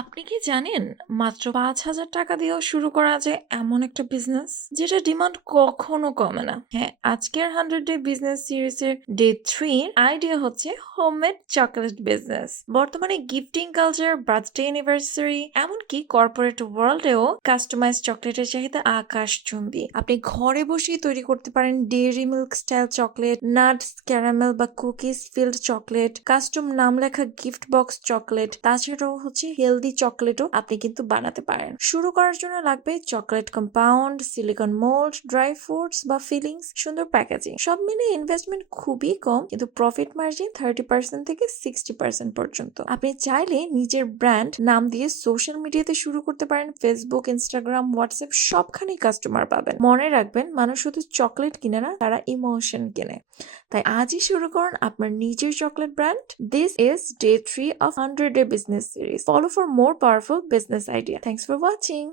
আপনি কি জানেন মাত্র ৫,০০০ টাকা দিয়েও শুরু করা যায় এমন একটা বিজনেস যেটা ডিমান্ড কখনো কমে না? হ্যাঁ, আজকের 100 ডে বিজনেস সিরিজের ডে 3 এর আইডিয়া হচ্ছে হোমমেড চকোলেট বিজনেস। বর্তমানে গিফটিং কালচার, বার্থডে অ্যানিভার্সারি, এমনকি কর্পোরেট ওয়ার্ল্ডেও কাস্টমাইজ চকলেটের চাহিদা আকাশচুম্বী। আপনি ঘরে বসেই তৈরি করতে পারেন dairy milk style chocolate, nuts, caramel বা কুকিজ ফিল্ড চকলেট, কাস্টম নাম লেখা গিফট বক্স চকলেট, তাছাড়াও হচ্ছে হেলদি চকলেটও আপনি কিন্তু বানাতে পারেন। শুরু করার জন্য লাগবে chocolate compound, silicon mould, dry fruits বা ফিলিংস, সুন্দর প্যাকেজিং। সব মিলে ইনভেস্টমেন্ট খুবই কম, কিন্তু প্রফিট মার্জিন 30% থেকে 60% পর্যন্ত। আপনি চাইলে নিজের ব্র্যান্ড নাম দিয়ে সোশ্যাল মিডিয়াতে শুরু করতে পারেন। ফেসবুক, ইনস্টাগ্রাম, হোয়াটসঅ্যাপ সবখানেই কাস্টমার পাবেন। মনে রাখবেন, মানুষ শুধু চকলেট কিনে না, তারা ইমোশন কিনে। তাই আজই শুরু করুন আপনার নিজের chocolate brand. This is day 3 of 100 Day Business Series. Follow for more powerful business idea. Thanks for watching.